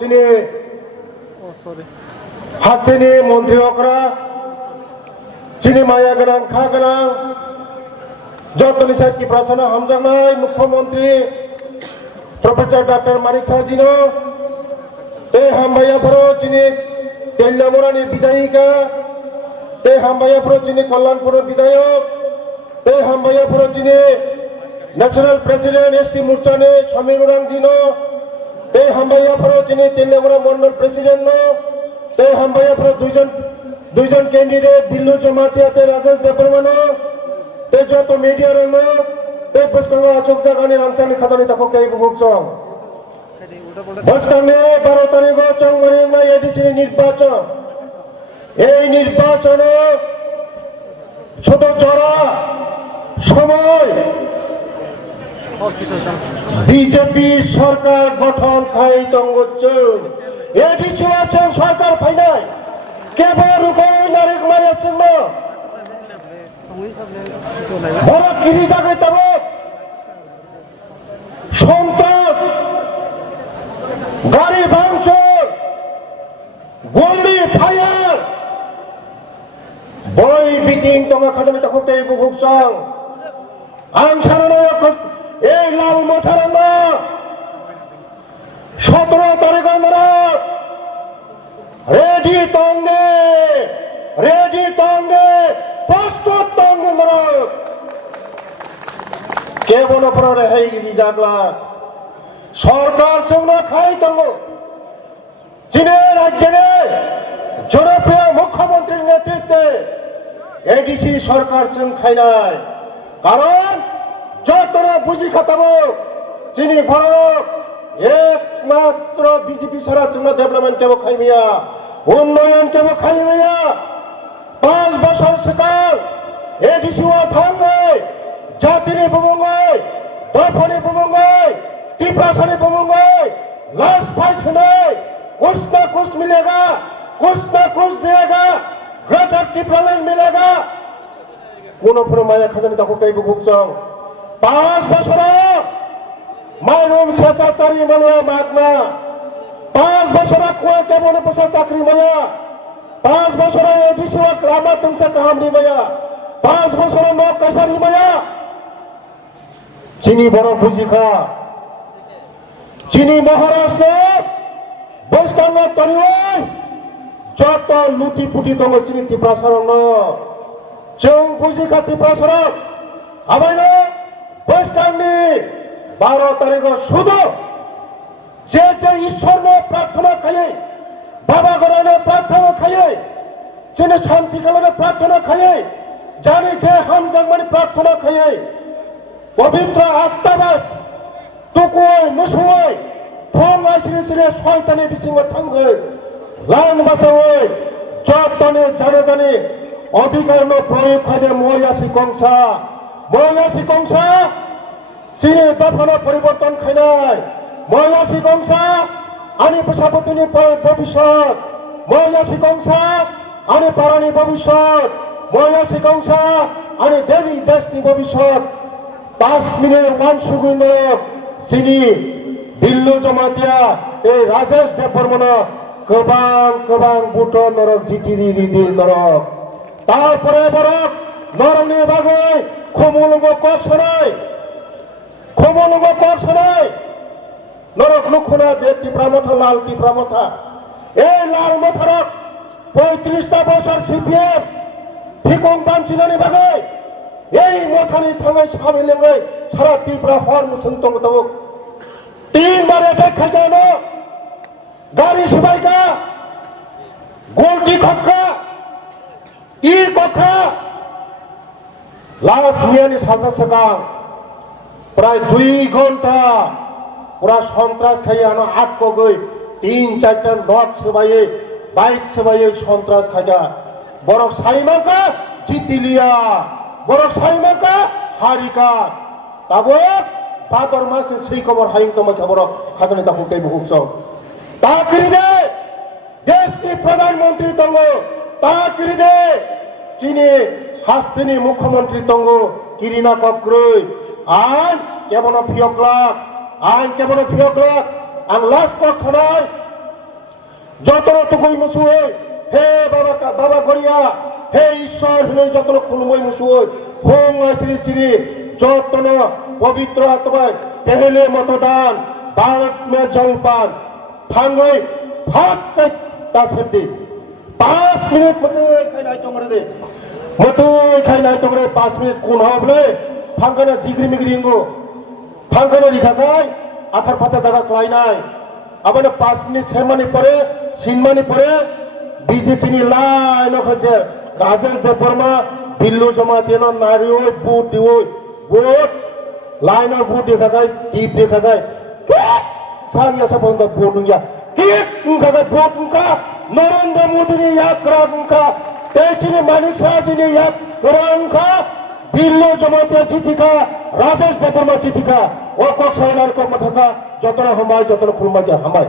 তিনি হাস্তিনি মন্ত্রী অকরা চিনি মায়া গোनां खा गोनां जतनि साखि प्रासना हामजानाय मुख्यमंत्री प्रफेसर डॉक्टर मानिक साहाजिनो ते हामबायाफोरो चिनि तेलियामुरानि बिधायिका ते हामबायाफोरो चिनि कल्याणपुर विधायक ते हामबायाफोरो चिनि नेशनल प्रेसिडेंट एसटी मोर्चानि समीर उरांजिनो ते हामबायाफोरो चिनि तेलियामुरा मंडल प्रेसिडेंट नो ते हामबायाफोरो दुइजन कैंडिडेट बिल्लु जमातिया ते राजेश देबबर्मा ते जत मीडिया रंनो ते बसकांगा आचक जागानि रांसानि खाजानि ताखक ताइ बुहुकसं बसकांने 12 तारिख चंगमानि ना एडिसिनि निर्वाचन এই নির্বাচনে ছোট জরা সময় বিজেপি সরকার গঠন খাইতঙ্গচুন এডিসি আছেন সরকার ফাইনাই কেবল উপায় নারীক মারিয়াছেন না বড় কিরিজা গইতাব সন্ত্রাস গাড়ি ভাঙচুর গুলি ফায়ার বই বিটিং তোমা খাজানি তখন তাই বুকসং আং সারানো এই লাল মাথারামা 17 তারিখ আমরা রেডি তঙ্গে প্রস্তুত তঙ্গে আমরা কেবল পরে হেই জাগলা সরকার সঙ্গে খাই তঙ্গ চীনের রাজ্যের জনপ্রিয় মুখ্যমন্ত্রীর নেতৃত্বে এডিসি সরকার সঙ্গে খাই নাই কারণ যতটা বুঝি খাতাব চিনি ভারত একমাত্র বিজেপি সারা সঙ্গে ডেভেলপমেন্ট কেবল খাই মিয়া উন্নয়ন কেবল খাই মিয়া 5 বছর সকাল এডিসি ও থামবে জাতিনি বুমঙ্গই দফনি বুমঙ্গই টিপ্রাসানি बुमंगई लाश फाइट है कुछ ना कुछ मिलेगा कुछ ना कुछ देगा ग्रेटर टिप्रालैंड मिलेगा कोनो माया खाजानि ताखुकताय बुकसं 5 বছর मायरूम स्वेच्छाचारी माया मागना 5 বছর कोई केबल पैसा चाकरी माया 5 বছর एडिसी लामा तुमसे कामनि माया 5 বছর नौ कासारी माया चीनी बड़ बुझिखा चीनी महाराष्ट्र बसकांगा तरिवै जत लुटी पुटी दङ चिनी तिप्रासारं जों बुजिखा तिप्रासारं आबायनो बसकांनि 12 तारिख शुद्ध जे ईश्वरनो प्रार्थना खायै बाबा गरानो प्रार्थना खायै चिनी शांति कालनो प्रार्थना खायै जानि जे हामजांमानि प्रार्थना खायै पवित्र आत्माबाद तुकुय मुसुय फम आइसिरि सिरि शयतानि बिसिङाव थांगै लान बासावै जतनि जाने अधिकारनो प्रयोग खायदे मयासि कंसा सिनि दफानो परिवर्तन खायनाय मयासि कंसा आनि पसापतिनि भबिष्यत मयासि कंसा आनि पारानि भबिष्यत मयासि कंसा आनि देवी देशनि भबिष्यत 5 मिनिट वन सुगुनो চিনি বিল্লু জমাতিয়া এই রাজেশ দেববর্মা গোবাং বুট নরক জিটিরি রিদির নরক তারপরে বরক নরকনি বাগে খমুলঙ্গ কক সরাই নরক লুখনা যে টিপ্রামথা লাল টিপ্রামথা এই লাল মথারক 35টা বছর সিপিএম ফিকুং বানচিনানি বাগে এই মথানি থাঙ্গাই সামিলেঙ্গাই সারা ত্রিপুরা হর মুসন্তম তবক 3 बार अटैक खाइजानो गाड़ी सबाइका गोल्टी खक्का इ कखा लास मियानि साजा सका प्राय 2 घंटा पूरा सन्त्रास खाइयानो 8 को गई 3-4टा नट सबाइयै बाइक सबाइयै सन्त्रास खाइजा बरक साइमाका जितिलिया बरक साइमाका हारिका ताबक भादर मासे सै खबर हाइं तमा खबर खाजानि ताखुकताय बुकसं ताकिरिदे देशनि प्रधानमंत्री तंगो ताकिरिदे चीनी हास्तिनि मुख्यमंत्री तंगो किरिना कक्रुय आन केबन फियकला आं लास्ट कक सनाय যতন টুকুই মুসু হে বাবা গড়িয়া হে ঈশ্বর হলে যতন খুলমই মুসু হোম শ্রী শ্রী যতন পবিত্র আত্মায় পেহলে मतदान भारत में जलपान थांगई भात ता सेमती 5 मिनट मतुई खाइनाय तंगरे 5 मिनट कोन हाबले थांगना जिग्रि मिग्रिंगो थांगना रिखाखाय आथार फाथा जागा क्लाइनाय आबानो 5 मिनट सेमानि परे सिनमानि परे बीजेपी नि लाइन खजे राजेश देवबर्मा बिल्लू जमातिनो नारियो बुट दिवो बुट लाइन बुट देखाखाय टीप देखाखाय सांगिया साबंदा बुट नुया के उनका बुट उनका नरेंद्र मोदी ने याद करा उनका तेजी मानिक शाह जी ने याद करा उनका बिल्लू जमातिया चिठिका राजेश देवबर्मा चिठिका वो कक्ष को मठका जतन हमाय जतन खुलमा हमाय